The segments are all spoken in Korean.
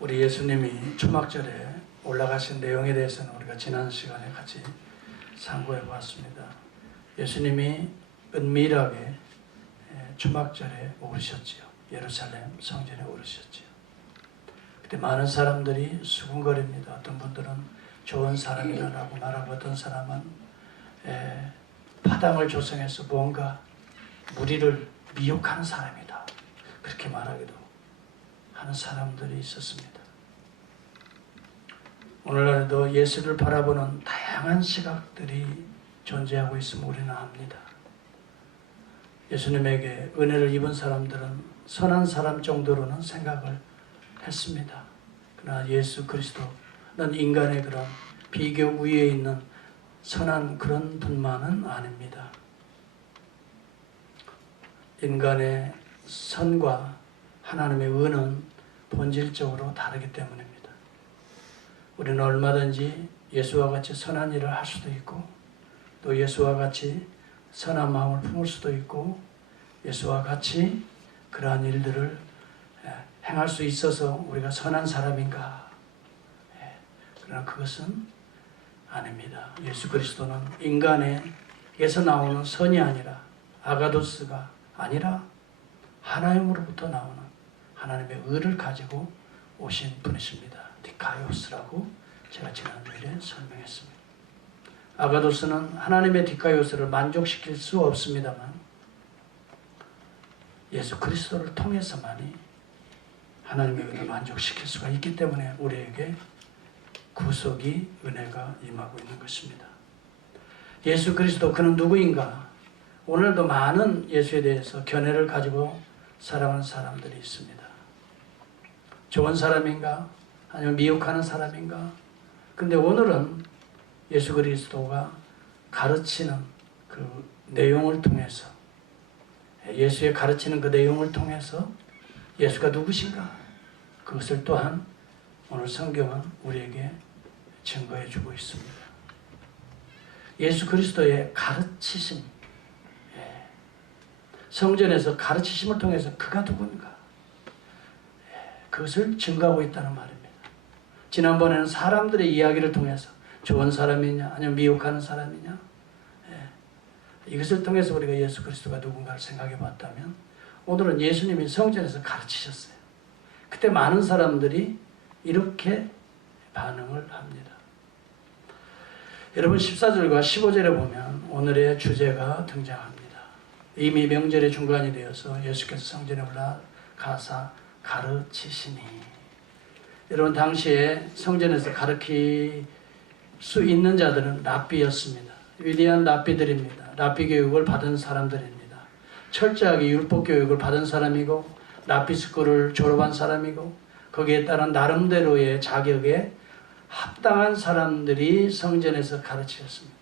우리 예수님이 초막절에 올라가신 내용에 대해서는 우리가 지난 시간에 같이 상고해 보았습니다. 예수님이 은밀하게 초막절에 오르셨지요. 예루살렘 성전에 오르셨지요. 그때 많은 사람들이 수군거립니다. 어떤 분들은 좋은 사람이라고 말하고, 어떤 사람은 파당을 조성해서 뭔가 무리를 미혹하는 사람이다, 그렇게 말하기도 하는 사람들이 있었습니다. 오늘날에도 예수를 바라보는 다양한 시각들이 존재하고 있음을 우리는 압니다. 예수님에게 은혜를 입은 사람들은 선한 사람 정도로는 생각을 했습니다. 그러나 예수 그리스도는 인간의 그런 비교 위에 있는 선한 그런 분만은 아닙니다. 인간의 선과 하나님의 은은 본질적으로 다르기 때문입니다. 우리는 얼마든지 예수와 같이 선한 일을 할 수도 있고, 또 예수와 같이 선한 마음을 품을 수도 있고, 예수와 같이 그러한 일들을 행할 수 있어서 우리가 선한 사람인가? 그러나 그것은 아닙니다. 예수 그리스도는 인간에게서 나오는 선이 아니라, 아가도스가 아니라 하나님으로부터 나오는 하나님의 의를 가지고 오신 분이십니다. 디카이오스라고 제가 지난주에 설명했습니다. 아가도스는 하나님의 디카이오스를 만족시킬 수 없습니다만, 예수 그리스도를 통해서만이 하나님의 의를 만족시킬 수가 있기 때문에 우리에게 구속이, 은혜가 임하고 있는 것입니다. 예수 그리스도, 그는 누구인가? 오늘도 많은 예수에 대해서 견해를 가지고 살아가는 사람들이 있습니다. 좋은 사람인가? 아니면 미혹하는 사람인가? 근데 오늘은 예수 그리스도가 가르치는 그 내용을 통해서, 예수의 가르치는 그 내용을 통해서 예수가 누구신가? 그것을 또한 오늘 성경은 우리에게 증거해 주고 있습니다. 예수 그리스도의 가르치심, 성전에서 가르치심을 통해서 그가 누군가, 그것을 증거하고 있다는 말입니다. 지난번에는 사람들의 이야기를 통해서 좋은 사람이냐 아니면 미혹하는 사람이냐, 이것을 통해서 우리가 예수 그리스도가 누군가를 생각해 봤다면, 오늘은 예수님이 성전에서 가르치셨어요. 그때 많은 사람들이 이렇게 반응을 합니다. 여러분, 14절과 15절에 보면 오늘의 주제가 등장합니다. 이미 명절의 중간이 되어서 예수께서 성전에 올라가사 가르치시니. 여러분, 당시에 성전에서 가르칠 수 있는 자들은 랍비였습니다. 위대한 랍비들입니다. 랍비 교육을 받은 사람들입니다. 철저하게 율법 교육을 받은 사람이고, 랍비 스쿨을 졸업한 사람이고, 거기에 따른 나름대로의 자격에 합당한 사람들이 성전에서 가르치셨습니다.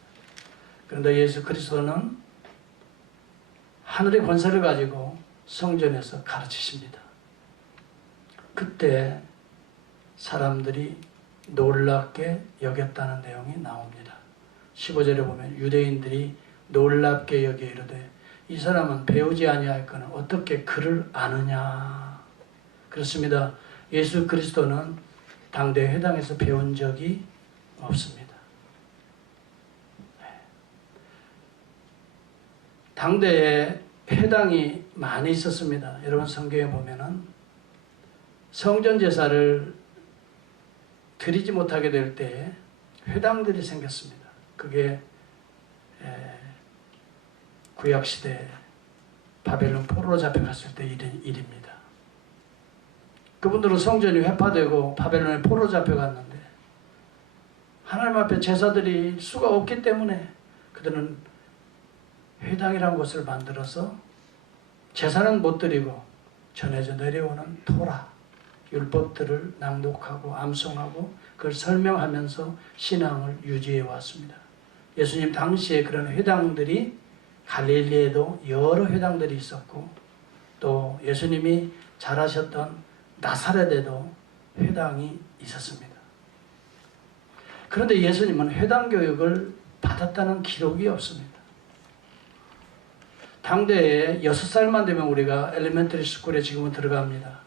그런데 예수 그리스도는 하늘의 권세를 가지고 성전에서 가르치십니다. 그때 사람들이 놀랍게 여겼다는 내용이 나옵니다. 15절에 보면 유대인들이 놀랍게 여겨 이르되, 이 사람은 배우지 아니하였거늘 어떻게 그를 아느냐. 그렇습니다. 예수 그리스도는 당대 회당에서 배운 적이 없습니다. 당대에 회당이 많이 있었습니다. 여러분, 성경에 보면은 성전 제사를 드리지 못하게 될 때에 회당들이 생겼습니다. 그게 구약시대 바벨론 포로로 잡혀갔을 때 일입니다. 그분들은 성전이 회파되고 바벨론에 포로로 잡혀갔는데 하나님 앞에 제사드릴 수가 없기 때문에 그들은 회당이라는 곳을 만들어서 제사는 못 드리고 전해져 내려오는 토라, 율법들을 낭독하고 암송하고 그걸 설명하면서 신앙을 유지해 왔습니다. 예수님 당시에 그런 회당들이 갈릴리에도 여러 회당들이 있었고, 또 예수님이 잘하셨던 나사렛에도 회당이 있었습니다. 그런데 예수님은 회당 교육을 받았다는 기록이 없습니다. 당대에 6살만 되면 우리가 엘리멘터리 스쿨에 지금은 들어갑니다.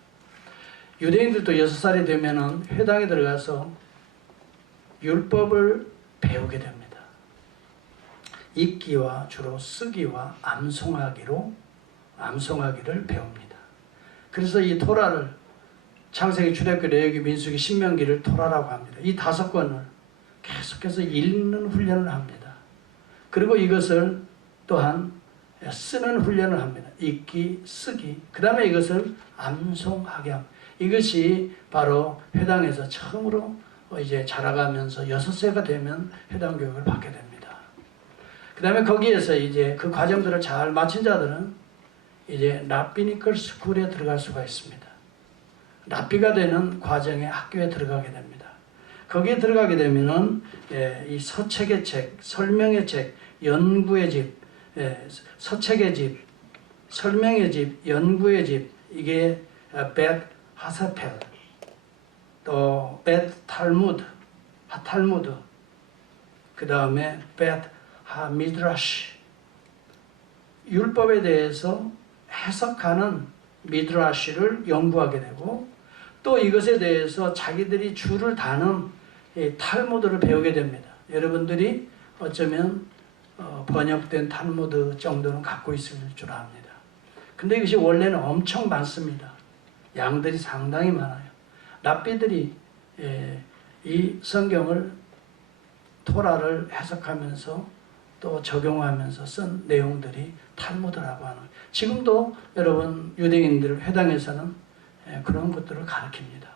유대인들도 6살이 되면은 회당에 들어가서 율법을 배우게 됩니다. 읽기와 주로 쓰기와 암송하기를 배웁니다. 그래서 이 토라를 창세기, 출애굽기, 레위기, 민수기, 신명기를 토라라고 합니다. 이 5권을 계속해서 읽는 훈련을 합니다. 그리고 이것을 또한 쓰는 훈련을 합니다. 읽기, 쓰기. 그 다음에 이것을 암송하게 합니다. 이것이 바로 회당에서 처음으로 이제 자라가면서 6세가 되면 회당 교육을 받게 됩니다. 그 다음에 거기에서 이제 그 과정들을 잘 마친 자들은 이제 라비니컬 스쿨에 들어갈 수가 있습니다. 랍비가 되는 과정의 학교에 들어가게 됩니다. 거기에 들어가게 되면은 이 서책의 책, 설명의 책, 연구의 집, 서책의 집, 설명의 집, 연구의 집, 이게 벳 하사펠, 또 벳 탈무드, 하탈무드, 그 다음에 벳 하미드라시, 율법에 대해서 해석하는 미드라시를 연구하게 되고, 또 이것에 대해서 자기들이 줄을 다는 탈무드를 배우게 됩니다. 여러분들이 어쩌면 번역된 탈무드 정도는 갖고 있을 줄 압니다. 근데 이것이 원래는 엄청 많습니다. 양들이 상당히 많아요. 랍비들이 이 성경을, 토라를 해석하면서 또 적용하면서 쓴 내용들이 탈무드라고 하는 거예요. 지금도 여러분 유대인들 회당에서는 그런 것들을 가르칩니다.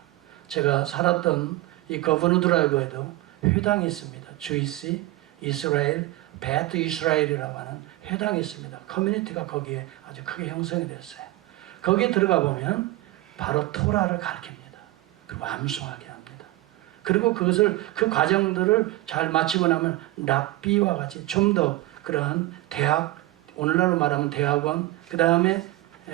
제가 살았던 이 거버너 드라이브에도 회당이 있습니다. 주이시, 이스라엘, 베트 이스라엘이라고 하는 회당이 있습니다. 커뮤니티가 거기에 아주 크게 형성이 됐어요. 거기에 들어가 보면 바로 토라를 가르칩니다. 그리고 암송하게 합니다. 그리고 그 과정들을 잘 마치고 나면 랍비와 같이 좀 더 그러한 대학, 오늘날로 말하면 대학원, 그 다음에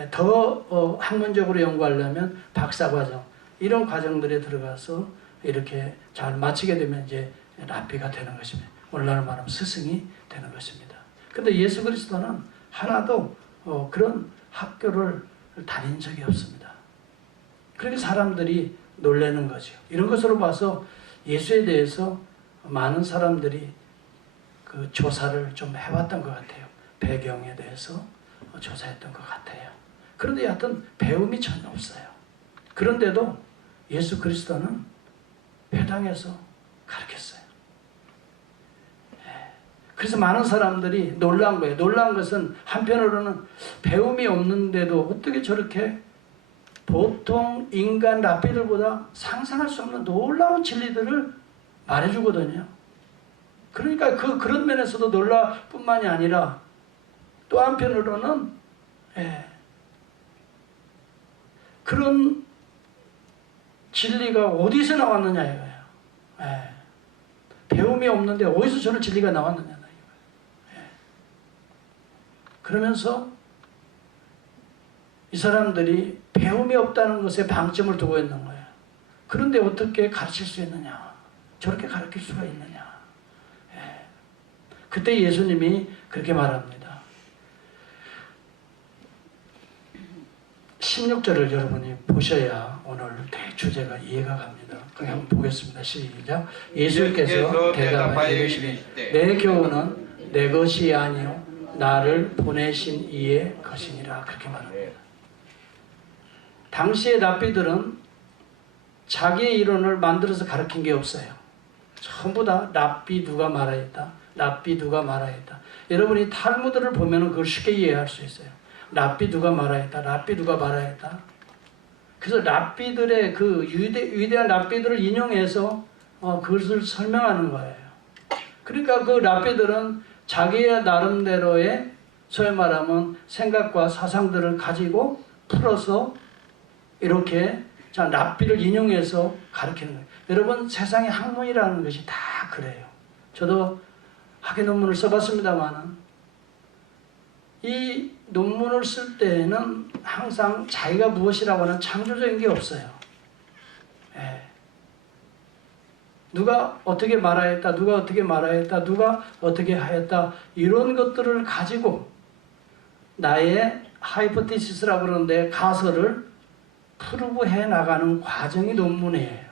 더 학문적으로 연구하려면 박사과정, 이런 과정들에 들어가서 이렇게 잘 마치게 되면 이제 랍비가 되는 것입니다. 오늘날로 말하면 스승이 되는 것입니다. 근데 예수 그리스도는 하나도 그런 학교를 다닌 적이 없습니다. 그렇게 사람들이 놀라는 거죠. 이런 것으로 봐서 예수에 대해서 많은 사람들이 그 조사를 좀 해왔던 것 같아요. 배경에 대해서 조사했던 것 같아요. 그런데 여하튼 배움이 전혀 없어요. 그런데도 예수 그리스도는 회당에서 가르쳤어요. 그래서 많은 사람들이 놀란 거예요. 놀란 것은 한편으로는 배움이 없는데도 어떻게 저렇게 보통 인간 랍비들보다 상상할 수 없는 놀라운 진리들을 말해주거든요. 그러니까 그런 면에서도 놀랄 뿐만이 아니라 또 한편으로는 그런 진리가 어디서 나왔느냐 이거예요. 배움이 없는데 어디서 저런 진리가 나왔느냐 이거예요. 그러면서 이 사람들이 배움이 없다는 것에 방점을 두고 있는 거예요. 그런데 어떻게 가르칠 수 있느냐? 저렇게 가르칠 수가 있느냐? 그때 예수님이 그렇게 말합니다. 16절을 여러분이 보셔야 오늘 대주제가 이해가 갑니다. 그냥 한번 보겠습니다. 시작. 예수께서 대답하여 이르시되 내 교훈은 내 것이 아니요 나를 보내신 이의 것이니라. 그렇게 말합니다. 당시의 랍비들은 자기의 이론을 만들어서 가르친 게 없어요. 전부 다 랍비 누가 말하였다, 랍비 누가 말하였다. 여러분이 탈무드를 보면 그걸 쉽게 이해할 수 있어요. 랍비 누가 말하였다, 랍비 누가 말하였다. 그래서 랍비들의 그 위대한 랍비들을 인용해서 그것을 설명하는 거예요. 그러니까 그 랍비들은 자기의 나름대로의 소위 말하면 생각과 사상들을 가지고 풀어서 이렇게 랍비를 인용해서 가르치는 거예요. 여러분 세상의 학문이라는 것이 다 그래요. 저도 학위 논문을 써봤습니다만 이 논문을 쓸 때에는 항상 자기가 무엇이라고 하는 창조적인 게 없어요. 누가 어떻게 말하였다, 누가 어떻게 말하였다, 누가 어떻게 하였다, 이런 것들을 가지고 나의 하이포테시스라고 그러는데 가설을 프루브해 나가는 과정이 논문이에요.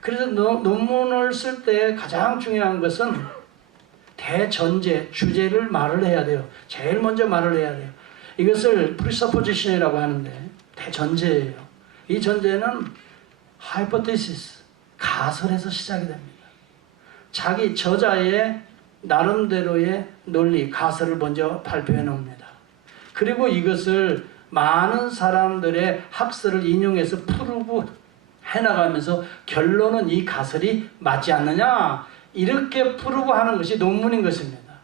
그래서 논문을 쓸 때 가장 중요한 것은 대전제, 주제를 말을 해야 돼요. 제일 먼저 말을 해야 돼요. 이것을 presupposition이라고 하는데 대전제예요. 이 전제는 hypothesis, 가설에서 시작이 됩니다. 자기 저자의 나름대로의 논리, 가설을 먼저 발표해 놓습니다. 그리고 이것을 많은 사람들의 학설을 인용해서 프루브 해나가면서 결론은 이 가설이 맞지 않느냐, 이렇게 프루브하는 것이 논문인 것입니다.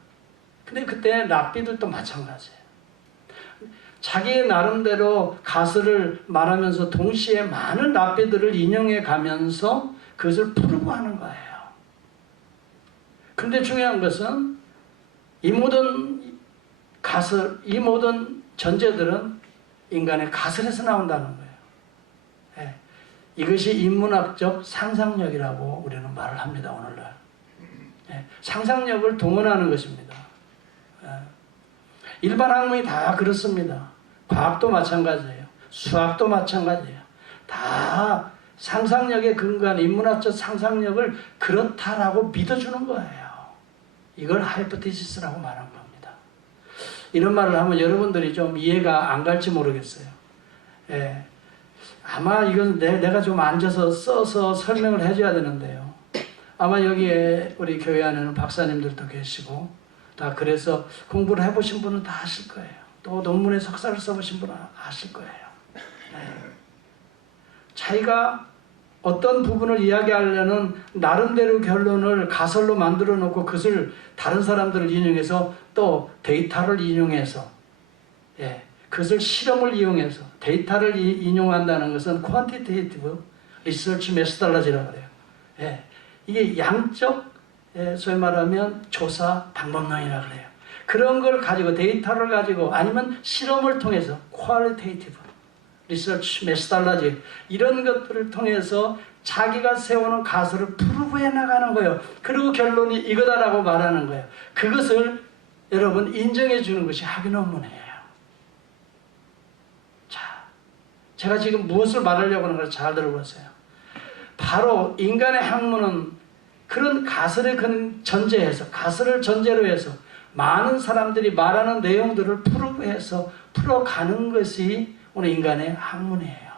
근데 그때 랍비들도 마찬가지예요. 자기의 나름대로 가설을 말하면서 동시에 많은 랍비들을 인용해 가면서 그것을 프루브하는 거예요. 근데 중요한 것은 이 모든 가설, 이 모든 전제들은 인간의 가설에서 나온다는 거예요. 예. 이것이 인문학적 상상력이라고 우리는 말을 합니다, 오늘날. 예. 상상력을 동원하는 것입니다. 예. 일반 학문이 다 그렇습니다. 과학도 마찬가지예요. 수학도 마찬가지예요. 다 상상력에 근거한 인문학적 상상력을 그렇다라고 믿어주는 거예요. 이걸 하이포테시스라고 말한 겁니다. 이런 말을 하면 여러분들이 좀 이해가 안 갈지 모르겠어요. 예. 아마 이건 내가 좀 앉아서 써서 설명을 해줘야 되는데요. 아마 여기에 우리 교회 안에는 박사님들도 계시고 다 그래서 공부를 해보신 분은 다 아실 거예요. 또 논문에 석사를 써보신 분은 아실 거예요. 네. 자기가 어떤 부분을 이야기하려는 나름대로 결론을 가설로 만들어 놓고 그것을 다른 사람들을 인용해서 또 데이터를 인용해서, 예, 그것을 실험을 이용해서 데이터를 인용한다는 것은 quantitative research methodology라고 그래요. 예, 이게 양적, 소위 말하면 조사 방법론이라고 그래요. 그런 걸 가지고 데이터를 가지고 아니면 실험을 통해서 qualitative research methodology 이런 것들을 통해서 자기가 세우는 가설을 프루브해 나가는 거예요. 그리고 결론이 이거다라고 말하는 거예요. 그것을 여러분 인정해 주는 것이 학위 논문이에요. 자, 제가 지금 무엇을 말하려고 하는 걸 잘 들어보세요. 바로 인간의 학문은 그런 가설의 전제해서, 가설을 전제로 해서 많은 사람들이 말하는 내용들을 프루브해서 풀어가는 것이 오늘 인간의 학문이에요.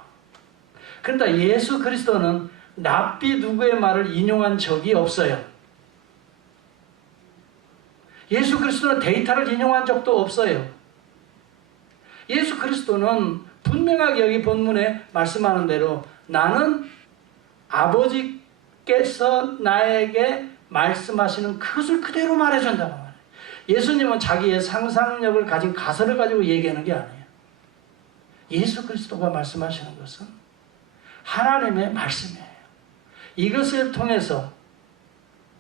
그런데 예수 그리스도는 랍비 누구의 말을 인용한 적이 없어요. 예수 그리스도는 데이터를 인용한 적도 없어요. 예수 그리스도는 분명하게 여기 본문에 말씀하는 대로 나는 아버지께서 나에게 말씀하시는 그것을 그대로 말해준다고 말해요. 예수님은 자기의 상상력을 가진 가설을 가지고 얘기하는 게 아니에요. 예수 그리스도가 말씀하시는 것은 하나님의 말씀이에요. 이것을 통해서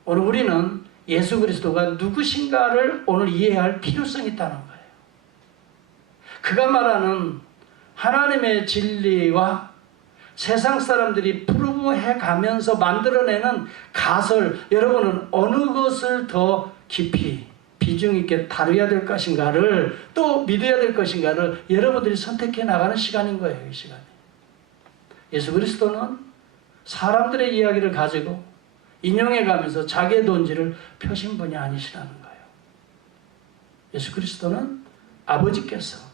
오늘 우리는 예수 그리스도가 누구신가를 오늘 이해할 필요성이 있다는 거예요. 그가 말하는 하나님의 진리와 세상 사람들이 프루브해 가면서 만들어내는 가설, 여러분은 어느 것을 더 깊이 비중 있게 다뤄야 될 것인가를 또 믿어야 될 것인가를 여러분들이 선택해 나가는 시간인 거예요. 이 시간이. 예수 그리스도는 사람들의 이야기를 가지고 인용해 가면서 자기의 논지를 펴신 분이 아니시라는 거예요. 예수 그리스도는 아버지께서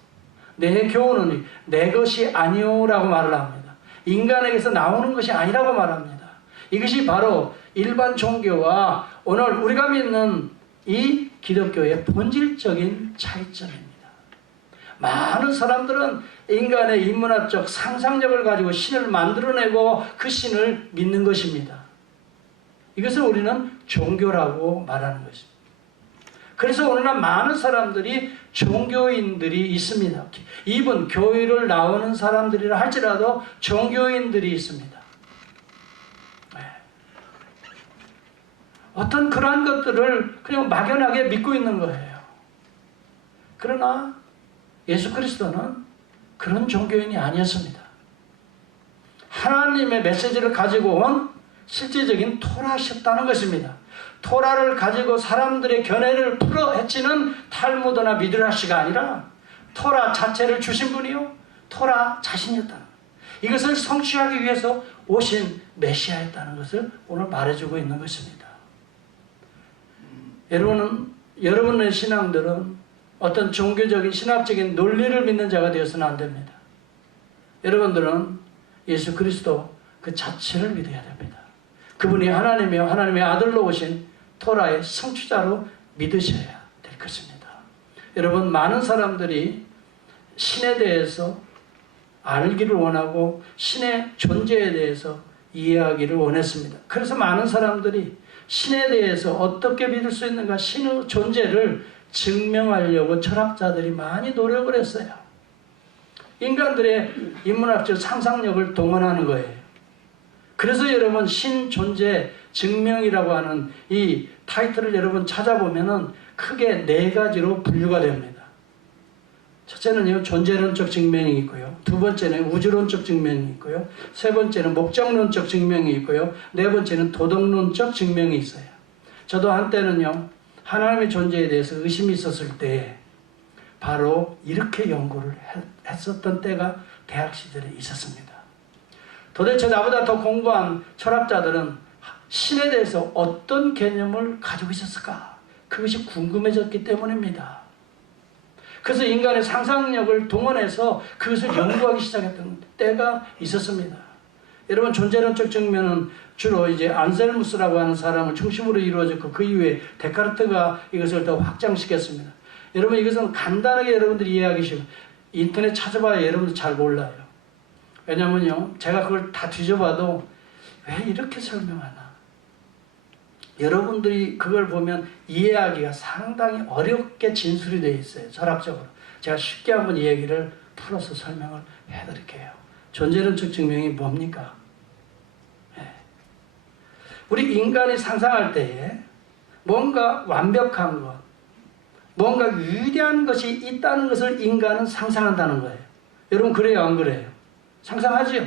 내 교훈은 내 것이 아니오라고 말을 합니다. 인간에게서 나오는 것이 아니라고 말합니다. 이것이 바로 일반 종교와 오늘 우리가 믿는 이 기독교의 본질적인 차이점입니다. 많은 사람들은 인간의 인문학적 상상력을 가지고 신을 만들어내고 그 신을 믿는 것입니다. 이것을 우리는 종교라고 말하는 것입니다. 그래서 오늘날 많은 사람들이 종교인들이 있습니다. 이분 교회를 나오는 사람들이라 할지라도 종교인들이 있습니다. 어떤 그러한 것들을 그냥 막연하게 믿고 있는 거예요. 그러나 예수 그리스도는 그런 종교인이 아니었습니다. 하나님의 메시지를 가지고 온 실제적인 토라셨다는 것입니다. 토라를 가지고 사람들의 견해를 풀어 헤치는 탈무드나 미드라시가 아니라 토라 자체를 주신 분이요, 토라 자신이었다는 거예요. 이것을 성취하기 위해서 오신 메시아였다는 것을 오늘 말해주고 있는 것입니다. 여러분의 신앙들은 어떤 종교적인 신학적인 논리를 믿는 자가 되어서는 안 됩니다. 여러분들은 예수 그리스도 그 자체를 믿어야 됩니다. 그분이 하나님이요 하나님의 아들로 오신 토라의 성취자로 믿으셔야 될 것입니다. 여러분, 많은 사람들이 신에 대해서 알기를 원하고 신의 존재에 대해서 이해하기를 원했습니다. 그래서 많은 사람들이 신에 대해서 어떻게 믿을 수 있는가, 신의 존재를 증명하려고 철학자들이 많이 노력을 했어요. 인간들의 인문학적 상상력을 동원하는 거예요. 그래서 여러분, 신 존재 증명이라고 하는 이 타이틀을 여러분 찾아보면은 크게 4가지로 분류가 됩니다. 첫째는요, 존재론적 증명이 있고요. 두 번째는 우주론적 증명이 있고요. 세 번째는 목적론적 증명이 있고요. 네 번째는 도덕론적 증명이 있어요. 저도 한때는요, 하나님의 존재에 대해서 의심이 있었을 때 바로 이렇게 연구를 했었던 때가 대학 시절에 있었습니다. 도대체 나보다 더 공부한 철학자들은 신에 대해서 어떤 개념을 가지고 있었을까? 그것이 궁금해졌기 때문입니다. 그래서 인간의 상상력을 동원해서 그것을 연구하기 시작했던 때가 있었습니다. 여러분, 존재론적 증명은 주로 이제 안셀무스라고 하는 사람을 중심으로 이루어졌고 그 이후에 데카르트가 이것을 더 확장시켰습니다. 여러분, 이것은 간단하게 여러분들이 이해하기 쉬워요. 인터넷 찾아봐야 여러분들 잘 몰라요. 왜냐면요, 제가 그걸 다 뒤져봐도 왜 이렇게 설명하나? 여러분들이 그걸 보면 이해하기가 상당히 어렵게 진술이 되어 있어요. 철학적으로. 제가 쉽게 한번 이 얘기를 풀어서 설명을 해드릴게요. 존재론적 증명이 뭡니까? 네. 우리 인간이 상상할 때에 뭔가 완벽한 것, 뭔가 위대한 것이 있다는 것을 인간은 상상한다는 거예요. 여러분, 그래요, 안 그래요? 상상하죠?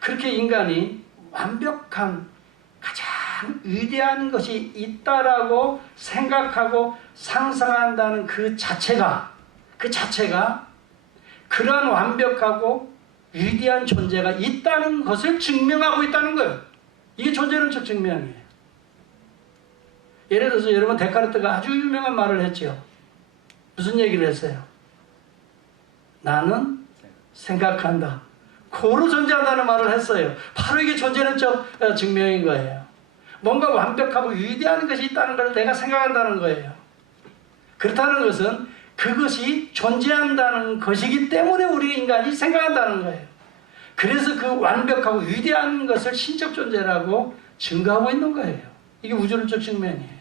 그렇게 인간이 완벽한 가장 위대한 것이 있다라고 생각하고 상상한다는 그 자체가 그러한 완벽하고 위대한 존재가 있다는 것을 증명하고 있다는 거예요. 이게 존재론적 증명이에요. 예를 들어서 여러분, 데카르트가 아주 유명한 말을 했죠. 무슨 얘기를 했어요? 나는 생각한다. 고로 존재한다는 말을 했어요. 바로 이게 존재론적 증명인 거예요. 뭔가 완벽하고 위대한 것이 있다는 걸 내가 생각한다는 거예요. 그렇다는 것은 그것이 존재한다는 것이기 때문에 우리 인간이 생각한다는 거예요. 그래서 그 완벽하고 위대한 것을 신적 존재라고 증거하고 있는 거예요. 이게 우주론적 증명이에요.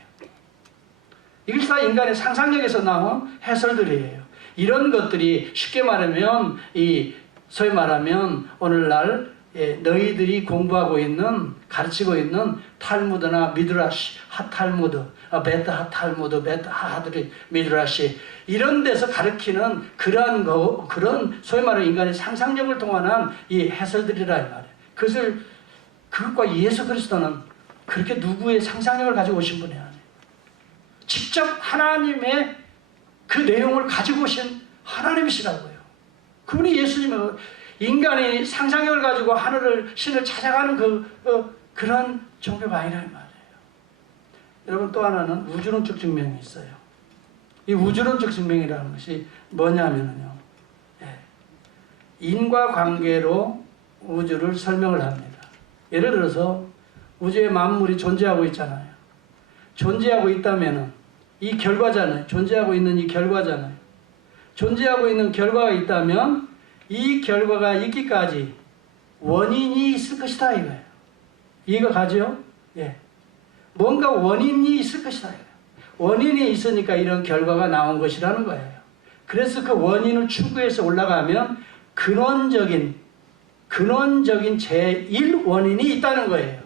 이것이 다 인간의 상상력에서 나온 해설들이에요. 이런 것들이 쉽게 말하면 소위 말하면 오늘날 너희들이 공부하고 있는, 가르치고 있는 탈무드나 미드라시, 핫탈무드, 베타 핫탈무드, 베타 하드리 미드라시, 이런 데서 가르치는 그런 소위 말하는 인간의 상상력을 동원한 이 해설들이라 이 말이에요. 그것과 예수 그리스도는 그렇게 누구의 상상력을 가지고 오신 분이 아니에요. 직접 하나님의 그 내용을 가지고 오신 하나님이시라고요. 그분이 예수님은 인간이 상상력을 가지고 신을 찾아가는 그런 종교가 아니라는 말이에요. 여러분, 또 하나는 우주론적 증명이 있어요. 이 우주론적 증명이라는 것이 뭐냐면요, 인과관계로 우주를 설명을 합니다. 예를 들어서 우주의 만물이 존재하고 있잖아요. 존재하고 있다면은 이 결과잖아요. 존재하고 있는 이 결과잖아요. 존재하고 있는 결과가 있다면 이 결과가 있기까지 원인이 있을 것이다 이거예요. 이해가 가죠? 예. 뭔가 원인이 있을 것이다 이거예요. 원인이 있으니까 이런 결과가 나온 것이라는 거예요. 그래서 그 원인을 추구해서 올라가면 근원적인 제1원인이 있다는 거예요.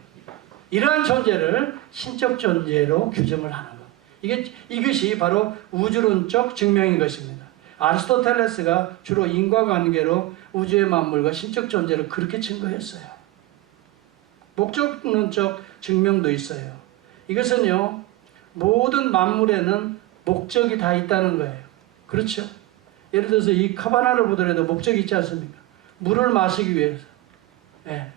이러한 존재를 신적 존재로 규정을 하는 것. 이것이 바로 우주론적 증명인 것입니다. 아리스토텔레스가 주로 인과관계로 우주의 만물과 신적 존재를 그렇게 증거했어요. 목적론적 증명도 있어요. 이것은요, 모든 만물에는 목적이 다 있다는 거예요. 그렇죠? 예를 들어서 이 카바나를 보더라도 목적이 있지 않습니까? 물을 마시기 위해서. 예.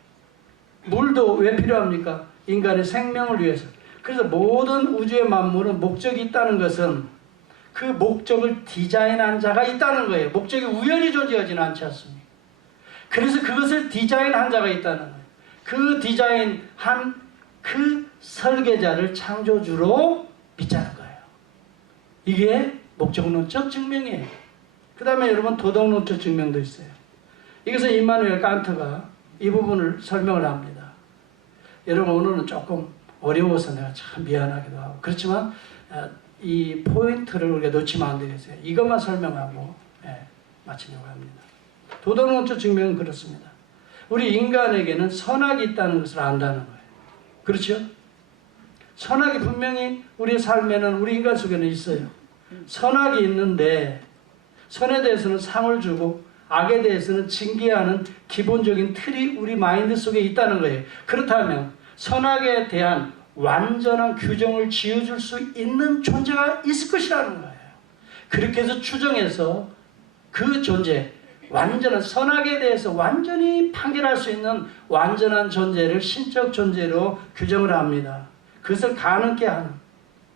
물도 왜 필요합니까? 인간의 생명을 위해서. 그래서 모든 우주의 만물은 목적이 있다는 것은 그 목적을 디자인한 자가 있다는 거예요. 목적이 우연히 존재하지는 않지 않습니까? 그래서 그것을 디자인한 자가 있다는 거예요. 그 디자인한 그 설계자를 창조주로 믿자는 거예요. 이게 목적론적 증명이에요. 그 다음에 여러분 도덕론적 증명도 있어요. 이것은 임마누엘 칸트가 이 부분을 설명을 합니다. 여러분 오늘은 조금 어려워서 내가 참 미안하기도 하고 그렇지만 이 포인트를 우리가 놓치면 안 되겠어요. 이것만 설명하고 마치려고 합니다. 도덕론적 증명은 그렇습니다. 우리 인간에게는 선악이 있다는 것을 안다는 거예요. 그렇죠? 선악이 분명히 우리의 삶에는 우리 인간 속에는 있어요. 선악이 있는데 선에 대해서는 상을 주고 악에 대해서는 징계하는 기본적인 틀이 우리 마인드 속에 있다는 거예요. 그렇다면 선악에 대한 완전한 규정을 지어줄 수 있는 존재가 있을 것이라는 거예요. 그렇게 해서 추정해서 그 존재, 완전한 선악에 대해서 완전히 판결할 수 있는 완전한 존재를 신적 존재로 규정을 합니다. 그것을 가능케 하는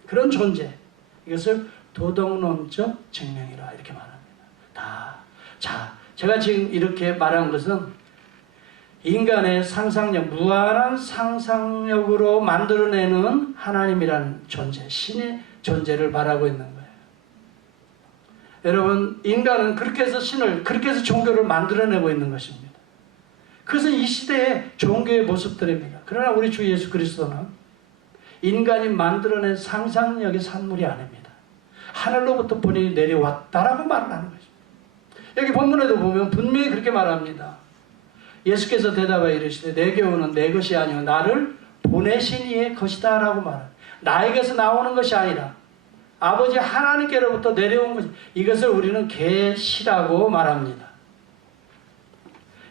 그런 존재, 이것을 도덕론적 증명이라 이렇게 말합니다. 자, 제가 지금 이렇게 말한 것은 인간의 상상력, 무한한 상상력으로 만들어내는 하나님이라는 존재, 신의 존재를 말하고 있는 거예요. 여러분, 인간은 그렇게 해서 신을, 그렇게 해서 종교를 만들어내고 있는 것입니다. 그것은 이 시대의 종교의 모습들입니다. 그러나 우리 주 예수 그리스도는 인간이 만들어낸 상상력의 산물이 아닙니다. 하늘로부터 본인이 내려왔다라고 말을 하는 것입니다. 여기 본문에도 보면 분명히 그렇게 말합니다. 예수께서 대답하여 이르시되 내게 오는 내 것이 아니요 나를 보내신 이의 것이다 라고 말합니다. 나에게서 나오는 것이 아니라 아버지 하나님께로부터 내려온 것이, 이것을 우리는 계시라고 말합니다.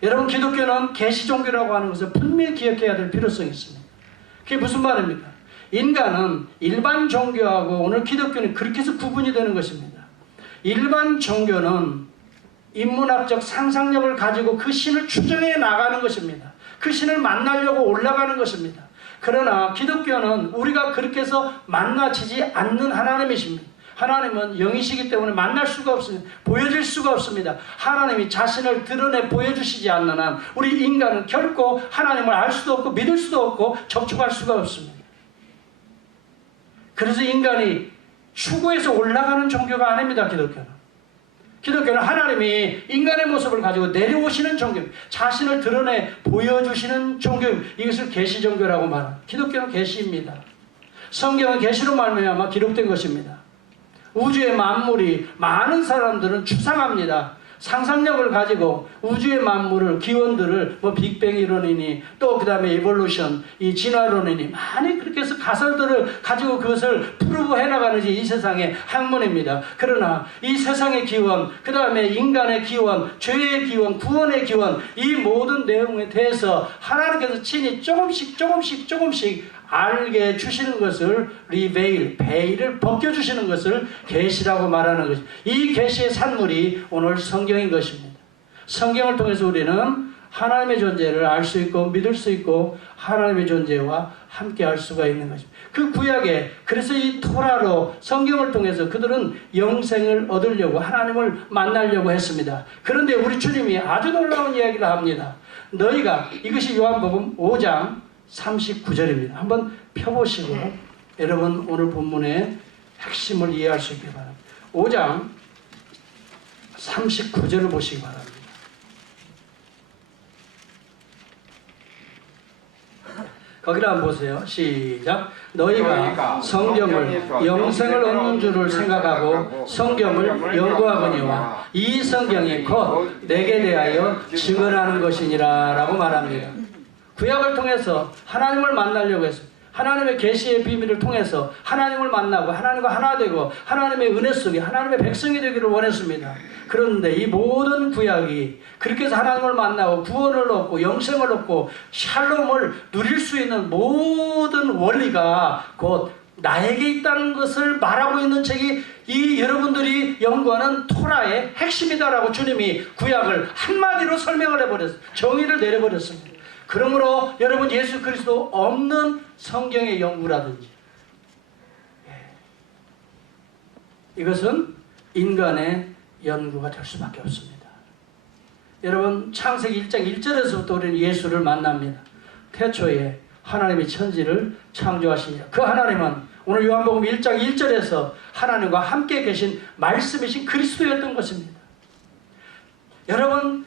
여러분, 기독교는 계시 종교라고 하는 것을 분명히 기억해야 될 필요성이 있습니다. 그게 무슨 말입니까? 인간은 일반 종교하고 오늘 기독교는 그렇게 해서 구분이 되는 것입니다. 일반 종교는 인문학적 상상력을 가지고 그 신을 추정해 나가는 것입니다. 그 신을 만나려고 올라가는 것입니다. 그러나 기독교는 우리가 그렇게 해서 만나지지 않는 하나님이십니다. 하나님은 영이시기 때문에 만날 수가 없습니다. 보여질 수가 없습니다. 하나님이 자신을 드러내 보여주시지 않는 한 우리 인간은 결코 하나님을 알 수도 없고 믿을 수도 없고 접촉할 수가 없습니다. 그래서 인간이 추구해서 올라가는 종교가 아닙니다. 기독교는 하나님이 인간의 모습을 가지고 내려오시는 종교입니다. 자신을 드러내 보여주시는 종교입니다. 이것을 계시 종교라고 말합니다. 기독교는 계시입니다. 성경은 계시로 말미암아 기록된 것입니다. 우주의 만물이 많은 사람들은 추상합니다. 상상력을 가지고 우주의 만물을, 기원들을 빅뱅 이론이니 또 그 다음에 에볼루션, 이 진화론이니 많이 그렇게 해서 가설들을 가지고 그것을 프루브 해나가는 이 세상의 학문입니다. 그러나 이 세상의 기원, 그 다음에 인간의 기원, 죄의 기원, 구원의 기원, 이 모든 내용에 대해서 하나님께서 친히 조금씩 알게 주시는 것을 리베일, 베일을 벗겨주시는 것을 계시라고 말하는 것입니다. 이 계시의 산물이 오늘 성경인 것입니다. 성경을 통해서 우리는 하나님의 존재를 알 수 있고 믿을 수 있고 하나님의 존재와 함께 할 수가 있는 것입니다. 그 구약에, 그래서 이 토라로 성경을 통해서 그들은 영생을 얻으려고 하나님을 만나려고 했습니다. 그런데 우리 주님이 아주 놀라운 이야기를 합니다. 너희가, 이것이 요한복음 5장 39절입니다. 한번 펴보시고 여러분 오늘 본문의 핵심을 이해할 수 있게 바랍니다. 5장 39절을 보시기 바랍니다. 거기를 한번 보세요. 시작. 너희가 성경을 영생을 얻는 줄을 생각하고 성경을 연구하거니와 이 성경이 곧 내게 대하여 증언하는 것이니라 라고 말합니다. 구약을 통해서 하나님을 만나려고 했습니다. 하나님의 계시의 비밀을 통해서 하나님을 만나고 하나님과 하나 되고 하나님의 은혜 속에 하나님의 백성이 되기를 원했습니다. 그런데 이 모든 구약이 그렇게 해서 하나님을 만나고 구원을 얻고 영생을 얻고 샬롬을 누릴 수 있는 모든 원리가 곧 나에게 있다는 것을 말하고 있는 책이 이 여러분들이 연구하는 토라의 핵심이다라고 주님이 구약을 한마디로 설명을 해버렸어요. 정의를 내려버렸습니다. 그러므로 여러분 예수 그리스도 없는 성경의 연구라든지 이것은 인간의 연구가 될 수밖에 없습니다. 여러분 창세기 1장 1절에서부터 우리는 예수를 만납니다. 태초에 하나님이 천지를 창조하시니라. 그 하나님은 오늘 요한복음 1장 1절에서 하나님과 함께 계신 말씀이신 그리스도였던 것입니다. 여러분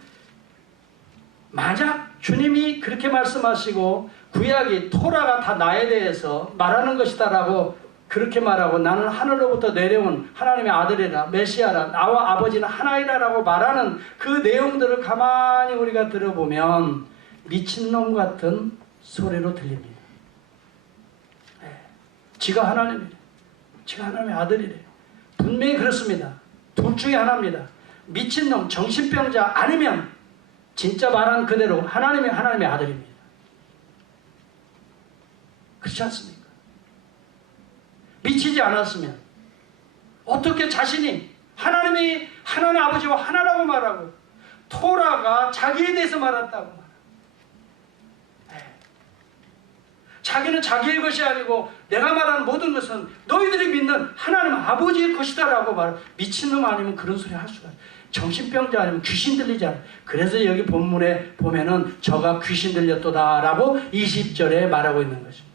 만약 주님이 그렇게 말씀하시고 구약이 토라가 다 나에 대해서 말하는 것이다 라고 그렇게 말하고 나는 하늘로부터 내려온 하나님의 아들이라 메시아라 나와 아버지는 하나이라 라고 말하는 그 내용들을 가만히 우리가 들어보면 미친놈 같은 소리로 들립니다. 지가 하나님이래. 지가 하나님의 아들이래. 분명히 그렇습니다. 둘 중에 하나입니다. 미친놈, 정신병자 아니면 진짜 말한 그대로 하나님의 아들입니다. 그렇지 않습니까? 미치지 않았으면 어떻게 자신이 하나님이 하나님 아버지와 하나라고 말하고 토라가 자기에 대해서 말했다고 말합니다. 자기는 자기의 것이 아니고 내가 말하는 모든 것은 너희들이 믿는 하나님 아버지의 것이다 라고 말합니다. 미친놈 아니면 그런 소리 할 수가 없어요. 정신병자 아니면 귀신 들리지 않아요. 그래서 여기 본문에 보면은 저가 귀신 들렸도다 라고 20절에 말하고 있는 것입니다.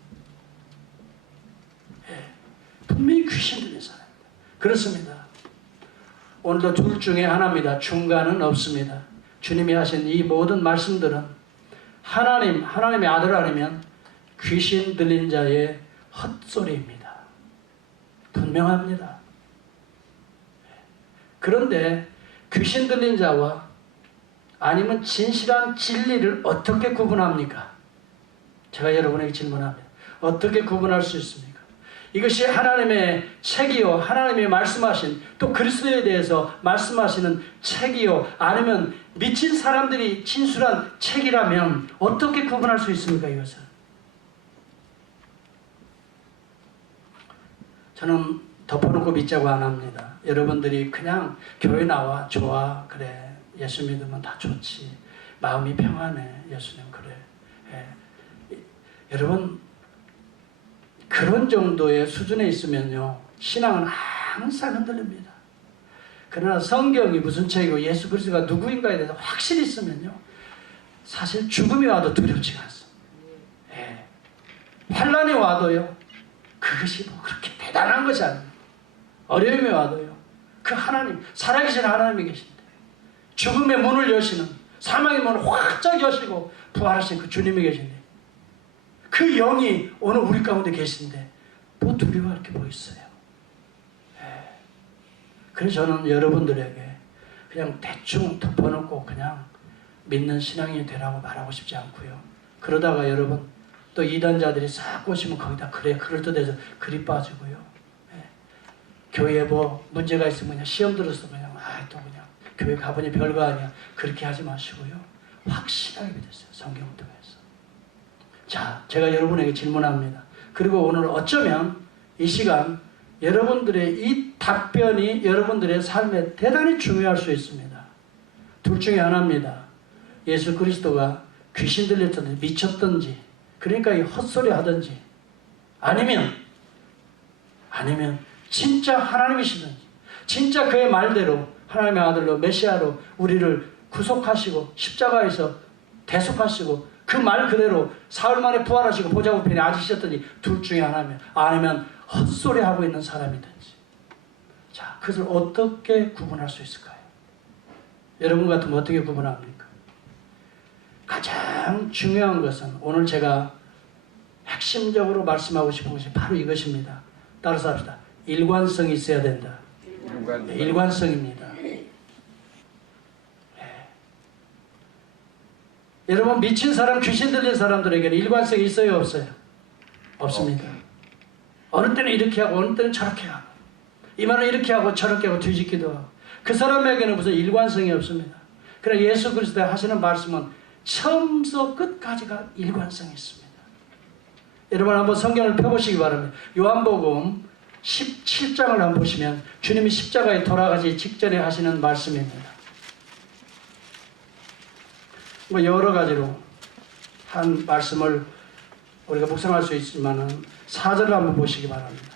분명히 귀신 들린 사람입니다. 그렇습니다. 오늘도 둘 중에 하나입니다. 중간은 없습니다. 주님이 하신 이 모든 말씀들은 하나님의 아들 아니면 귀신 들린 자의 헛소리입니다. 분명합니다. 그런데 귀신 들린 자와 아니면 진실한 진리를 어떻게 구분합니까? 제가 여러분에게 질문합니다. 어떻게 구분할 수 있습니까? 이것이 하나님의 책이요 하나님이 말씀하신 또 그리스도에 대해서 말씀하시는 책이요 아니면 미친 사람들이 진술한 책이라면 어떻게 구분할 수 있습니까? 이것은 저는 덮어놓고 믿자고 안 합니다. 여러분들이 그냥 교회 나와 좋아 그래 예수 믿으면 다 좋지 마음이 평안해 예수님 그래 여러분 그런 정도의 수준에 있으면요 신앙은 항상 흔들립니다. 그러나 성경이 무슨 책이고 예수 그리스도가 누구인가에 대해서 확실히 있으면요 사실 죽음이 와도 두렵지가 않습니다. 환난이 와도요 그것이 뭐 그렇게 대단한 것이 아닙니다. 어려움이 와도요 그 하나님 살아계신 하나님이 계신데 죽음의 문을 여시는 사망의 문을 활짝 여시고 부활하신 그 주님이 계신데 그 영이 오늘 우리 가운데 계신데 뭐 두려워할 게 뭐 있어요. 그래서 저는 여러분들에게 그냥 대충 덮어놓고 그냥 믿는 신앙이 되라고 말하고 싶지 않고요. 그러다가 여러분 또 이단자들이 싹 오시면 거기다 그래 그럴듯해서 그리 빠지고요. 교회에 뭐 문제가 있으면 그냥 시험 들어서 그냥 또 그냥 교회 가보니 별거 아니야 그렇게 하지 마시고요. 확실하게 믿으세요. 성경을 통해서. 자, 제가 여러분에게 질문합니다. 그리고 오늘 어쩌면 이 시간 여러분들의 이 답변이 여러분들의 삶에 대단히 중요할 수 있습니다. 둘 중에 하나입니다. 예수 그리스도가 귀신 들렸든지 미쳤든지 그러니까 이 헛소리 하든지 아니면 진짜 하나님이시든지 진짜 그의 말대로 하나님의 아들로 메시아로 우리를 구속하시고 십자가에서 대속하시고 그 말 그대로 사흘 만에 부활하시고 보좌우편에 앉으셨더니 둘 중에 하나면 아니면 헛소리하고 있는 사람이든지 자 그것을 어떻게 구분할 수 있을까요? 여러분 같으면 어떻게 구분합니까? 가장 중요한 것은 오늘 제가 핵심적으로 말씀하고 싶은 것이 바로 이것입니다. 따라서 합시다. 일관성이 있어야 된다. 일관성입니다. 여러분 미친 사람 귀신 들린 사람들에게는 일관성이 있어요 없어요? 없습니다. 어느 때는 이렇게 하고 어느 때는 저렇게 하고 이 말은 이렇게 하고 저렇게 하고 뒤집기도 하고 그 사람에게는 무슨 일관성이 없습니다. 그러나 예수 그리스도의 하시는 말씀은 처음부터 끝까지가 일관성이 있습니다. 여러분 한번 성경을 펴보시기 바랍니다. 요한복음 17장을 한번 보시면 주님이 십자가에 돌아가기 직전에 하시는 말씀입니다. 뭐 여러 가지로 한 말씀을 우리가 묵상할 수 있지만은 4절을 한번 보시기 바랍니다.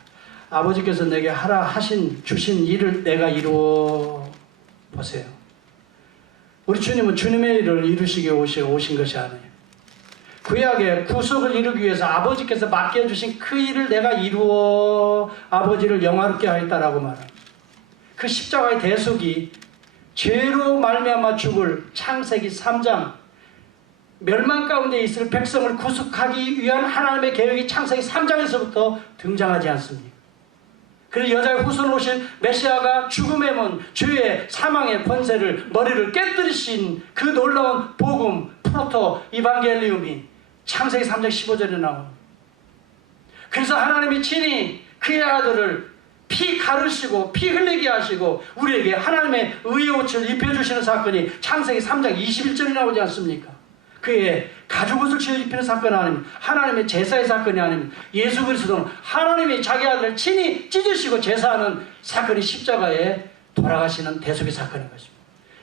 아버지께서 내게 하라 주신 일을 내가 이루어 보세요. 우리 주님은 주님의 일을 이루시기 오신 것이 아니에요. 구약의 구속을 이루기 위해서 아버지께서 맡겨주신 그 일을 내가 이루어 아버지를 영화롭게 하였다라고 말합니다. 그 십자가의 대속이 죄로 말미암아 죽을 창세기 3장 멸망 가운데 있을 백성을 구속하기 위한 하나님의 계획이 창세기 3장에서부터 등장하지 않습니까? 그래서 여자의 후손 오신 메시아가 죽음의 문, 죄의 사망의 권세를 머리를 깨뜨리신 그 놀라운 복음, 프로토 이방겔리움이 창세기 3장 15절에 나옵니다. 그래서 하나님이 친히 그의 아들을 피 가르시고 피 흘리게 하시고 우리에게 하나님의 의의 옷을 입혀주시는 사건이 창세기 3장 21절에 나오지 않습니까? 그의 가죽옷을 지어 입히는 사건이 아닙니다. 하나님의 제사의 사건이 아닙니다. 예수 그리스도는 하나님이 자기 아들을 친히 찢으시고 제사하는 사건이 십자가에 돌아가시는 대속의 사건인 것입니다.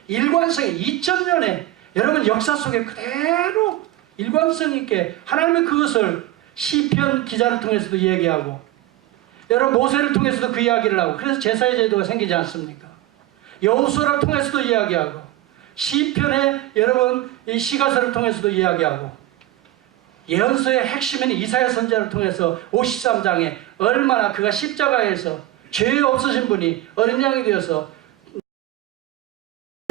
일관성이 2000년의 여러분 역사 속에 그대로 일관성 있게 하나님의 그것을 시편 기자를 통해서도 얘기하고 여러분 모세를 통해서도 그 이야기를 하고 그래서 제사의 제도가 생기지 않습니까? 여호수아를 통해서도 이야기하고 시편에 여러분 이 시가서를 통해서도 이야기하고 예언서의 핵심인 이사야 선지자를 통해서 53장에 얼마나 그가 십자가에서 죄 없으신 분이 어린 양이 되어서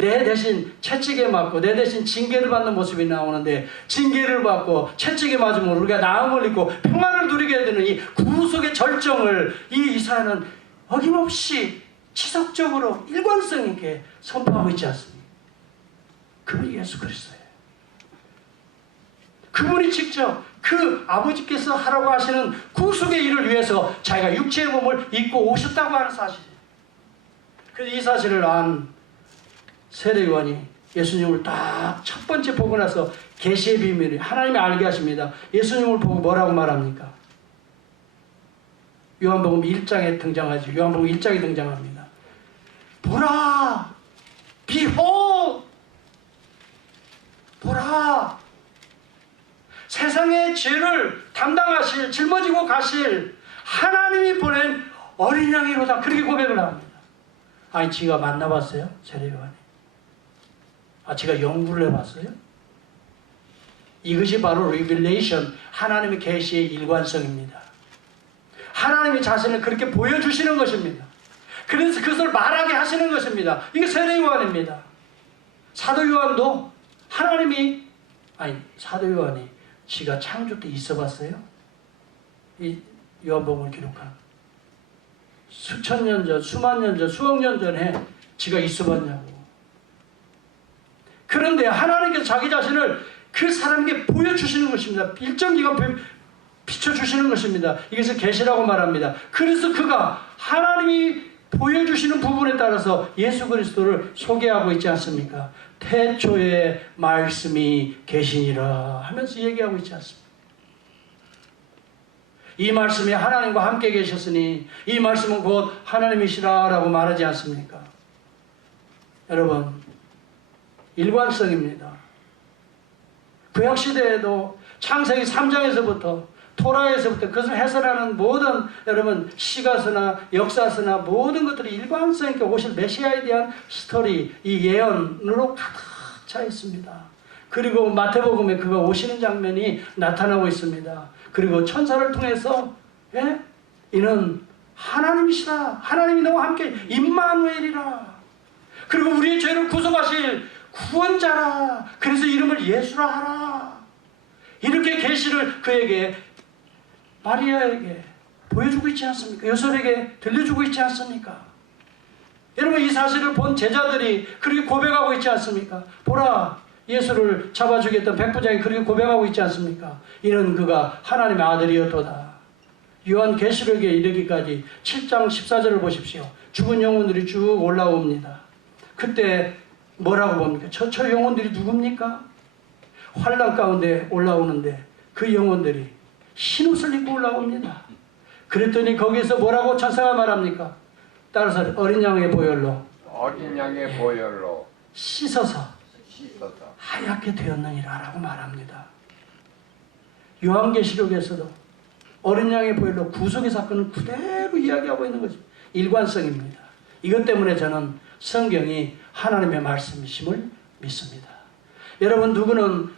내 대신 채찍에 맞고 내 대신 징계를 받는 모습이 나오는데 징계를 받고 채찍에 맞으면 우리가 나음을 입고 평안을 누리게 되는 이 구속의 절정을 이 이사야는 어김없이 지속적으로 일관성 있게 선포하고 있지 않습니까? 그분이 예수 그리스도예요. 그분이 직접 그 아버지께서 하라고 하시는 구속의 일을 위해서 자기가 육체의 몸을 입고 오셨다고 하는 사실이에요. 그래서 이 사실을 안 세례요한이 예수님을 딱 첫 번째 보고 나서 계시의 비밀을 하나님이 알게 하십니다. 예수님을 보고 뭐라고 말합니까? 요한복음 1장에 등장하죠. 요한복음 1장에 등장합니다. 보라! Behold! 보라! 세상의 죄를 담당하실, 짊어지고 가실 하나님이 보낸 어린 양이로다. 그렇게 고백을 합니다. 아니, 지가 만나봤어요? 세례요한이. 지가 연구를 해봤어요? 이것이 바로 리빌레이션, 하나님의 계시의 일관성입니다. 하나님이 자신을 그렇게 보여주시는 것입니다. 그래서 그것을 말하게 하시는 것입니다. 이게 세례요한입니다. 사도요한도 하나님이 사도 요한이 지가 창조 때 있어 봤어요? 이 요한복음을 기록한 수천 년 전, 수만 년 전, 수억 년 전에 지가 있어 봤냐고. 그런데 하나님께서 자기 자신을 그 사람에게 보여주시는 것입니다. 일정 기간 비춰주시는 것입니다. 이것을 계시라고 말합니다. 그래서 그가 하나님이 보여주시는 부분에 따라서 예수 그리스도를 소개하고 있지 않습니까? 태초에 말씀이 계시니라 하면서 얘기하고 있지 않습니까? 이 말씀이 하나님과 함께 계셨으니 이 말씀은 곧 하나님이시라 라고 말하지 않습니까? 여러분, 일관성입니다. 구약시대에도 창세기 3장에서부터 토라에서부터 그것을 해설하는 모든 여러분 시가서나 역사서나 모든 것들이 일관성 있게 오실 메시아에 대한 스토리, 이 예언으로 가득 차 있습니다. 그리고 마태복음에 그가 오시는 장면이 나타나고 있습니다. 그리고 천사를 통해서 이는 하나님이시다. 하나님이 너와 함께 임마누엘이라. 그리고 우리의 죄를 구속하실 구원자라. 그래서 이름을 예수라 하라. 이렇게 계시를 그에게 마리아에게 보여주고 있지 않습니까? 요셉에게 들려주고 있지 않습니까? 여러분 이 사실을 본 제자들이 그렇게 고백하고 있지 않습니까? 보라 예수를 잡아주겠던 백부장이 그렇게 고백하고 있지 않습니까? 이는 그가 하나님의 아들이었도다. 요한계시록에 이르기까지 7장 14절을 보십시오. 죽은 영혼들이 쭉 올라옵니다. 그때 뭐라고 봅니까? 저 영혼들이 누굽니까? 환난 가운데 올라오는데 그 영혼들이 흰옷을 입고 올라옵니다. 그랬더니 거기에서 뭐라고 천사가 말합니까? 따라서 어린 양의 보혈로 씻어서 하얗게 되었느니라 라고 말합니다. 요한계시록에서도 어린 양의 보혈로 구속의 사건을 그대로 이야기하고 있는 것입니다. 일관성입니다. 이것 때문에 저는 성경이 하나님의 말씀이심을 믿습니다. 여러분, 누구는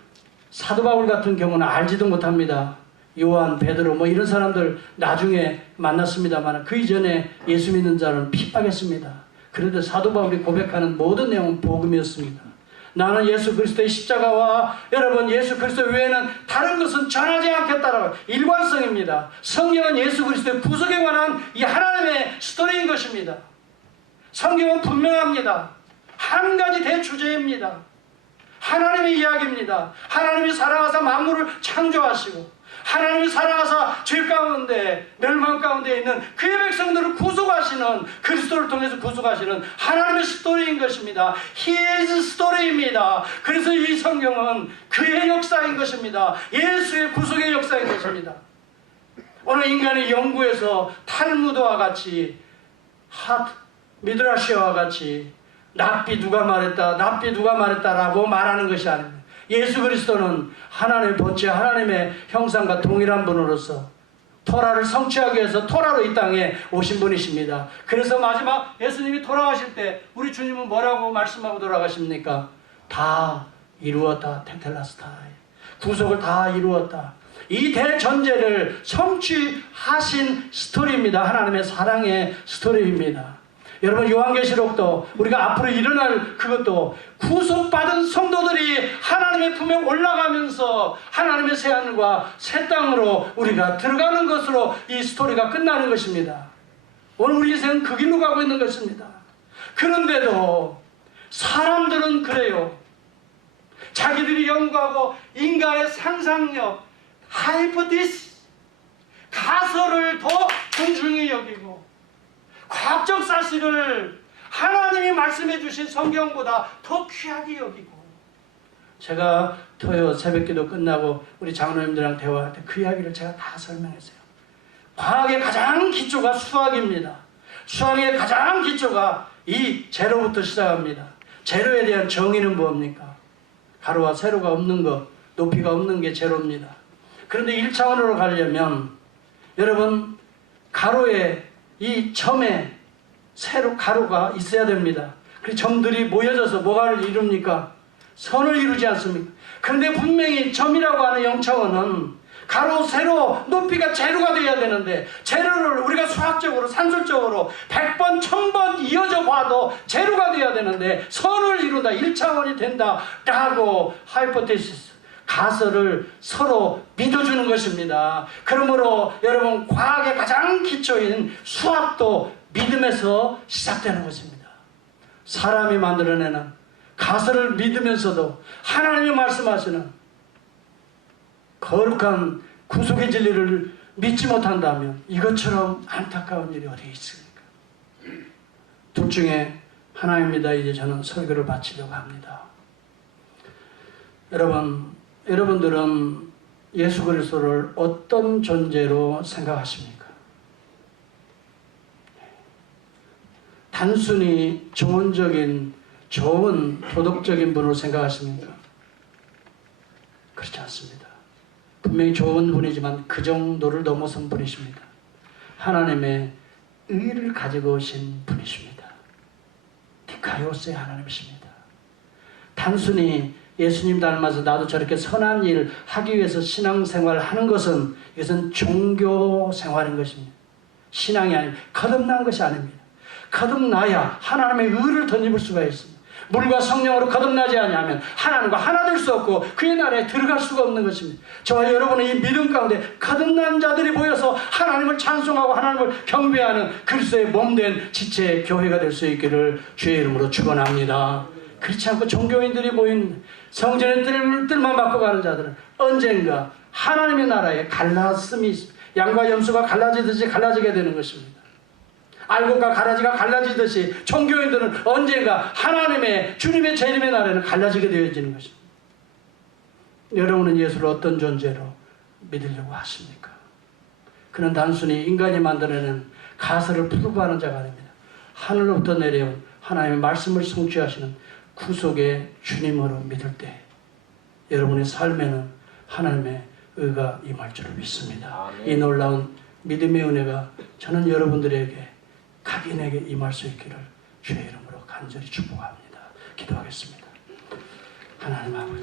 사도 바울 같은 경우는 알지도 못합니다. 요한, 베드로 뭐 이런 사람들 나중에 만났습니다만 그 이전에 예수 믿는 자는 핍박했습니다. 그런데 사도 바울이 고백하는 모든 내용은 복음이었습니다. 나는 예수 그리스도의 십자가와 여러분 예수 그리스도 외에는 다른 것은 전하지 않겠다라고 일관성입니다. 성경은 예수 그리스도의 구속에 관한 이 하나님의 스토리인 것입니다. 성경은 분명합니다. 한 가지 대주제입니다. 하나님의 이야기입니다. 하나님이 사랑하사 만물을 창조하시고 하나님이 살아가서 죄 가운데 멸망 가운데 있는 그의 백성들을 구속하시는 그리스도를 통해서 구속하시는 하나님의 스토리인 것입니다. His 스토리입니다. 그래서 이 성경은 그의 역사인 것입니다. 예수의 구속의 역사인 것입니다. 오늘 인간의 연구에서 탈무드와 같이 미드라시아와 같이 납비 누가 말했다라고 말하는 것이 아닙니다. 예수 그리스도는 하나님의 본체 하나님의 형상과 동일한 분으로서 토라를 성취하기 위해서 토라로 이 땅에 오신 분이십니다. 그래서 마지막 예수님이 돌아가실 때 우리 주님은 뭐라고 말씀하고 돌아가십니까? 다 이루었다. 테텔라스타이. 구속을 다 이루었다. 이 대전제를 성취하신 스토리입니다. 하나님의 사랑의 스토리입니다. 여러분, 요한계시록도 우리가 앞으로 일어날 그것도 구속받은 성도들이 하나님의 품에 올라가면서 하나님의 새하늘과 새 땅으로 우리가 들어가는 것으로 이 스토리가 끝나는 것입니다. 오늘 우리 인생은 그 길로 가고 있는 것입니다. 그런데도 사람들은 그래요. 자기들이 연구하고 인간의 상상력, 하이포티스, 가설을 더 존중히 여기고 과학적 사실을 하나님이 말씀해 주신 성경보다 더 귀하게 여기고, 제가 토요 새벽기도 끝나고 우리 장로님들이랑 대화할 때 그 이야기를 제가 다 설명했어요. 과학의 가장 기초가 수학입니다. 수학의 가장 기초가 이 제로부터 시작합니다. 제로에 대한 정의는 뭡니까? 가로와 세로가 없는 것, 높이가 없는 게 제로입니다. 그런데 1차원으로 가려면 여러분, 가로에 이 점에 세로 가로가 있어야 됩니다. 그 점들이 모여져서 뭐가를 이룹니까? 선을 이루지 않습니까? 그런데 분명히 점이라고 하는 0차원은 가로, 세로, 높이가 제로가 되어야 되는데 제로를 우리가 수학적으로 산술적으로 100번, 1000번 이어져 봐도 제로가 되어야 되는데 선을 이룬다, 1차원이 된다 라고 하이포테시스, 가설을 서로 믿어주는 것입니다. 그러므로 여러분, 과학의 가장 기초인 수학도 믿음에서 시작되는 것입니다. 사람이 만들어내는 가설을 믿으면서도 하나님이 말씀하시는 거룩한 구속의 진리를 믿지 못한다면 이것처럼 안타까운 일이 어디 있습니까? 둘 중에 하나입니다. 이제 저는 설교를 마치려고 합니다. 여러분들은 예수 그리스도를 어떤 존재로 생각하십니까? 단순히 좋은 도덕적인 분으로 생각하십니까? 그렇지 않습니다. 분명히 좋은 분이지만 그 정도를 넘어선 분이십니다. 하나님의 의를 가지고 오신 분이십니다. 디카이오스의 하나님이십니다. 단순히 예수님 닮아서 나도 저렇게 선한 일 하기 위해서 신앙생활을 하는 것은 이것은 종교생활인 것입니다. 신앙이 아닙니다. 거듭난 것이 아닙니다. 거듭나야 하나님의 의를 덧입을 수가 있습니다. 물과 성령으로 거듭나지 않으면 하나님과 하나 될 수 없고 그의 나라에 들어갈 수가 없는 것입니다. 저와 여러분의 이 믿음 가운데 거듭난 자들이 모여서 하나님을 찬송하고 하나님을 경배하는 그리스도의 몸된 지체 교회가 될 수 있기를 주의 이름으로 축원합니다. 그렇지 않고 종교인들이 모인 성전의 뜰만 바꿔가는 자들은 언젠가 하나님의 나라에 갈라짐이 있습니다. 양과 염소가 갈라지듯이 갈라지게 되는 것입니다. 알곡과 가라지가 갈라지듯이 종교인들은 언젠가 하나님의 주님의 재림의 날에는 갈라지게 되어지는 것입니다. 여러분은 예수를 어떤 존재로 믿으려고 하십니까? 그는 단순히 인간이 만들어낸 가설을 풀어가는 자가 아닙니다. 하늘로부터 내려온 하나님의 말씀을 성취하시는 구속의 주님으로 믿을 때 여러분의 삶에는 하나님의 의가 임할 줄을 믿습니다. 아멘. 이 놀라운 믿음의 은혜가 저는 여러분들에게 각인에게 임할 수 있기를 주의 이름으로 간절히 축복합니다. 기도하겠습니다. 하나님 아버지,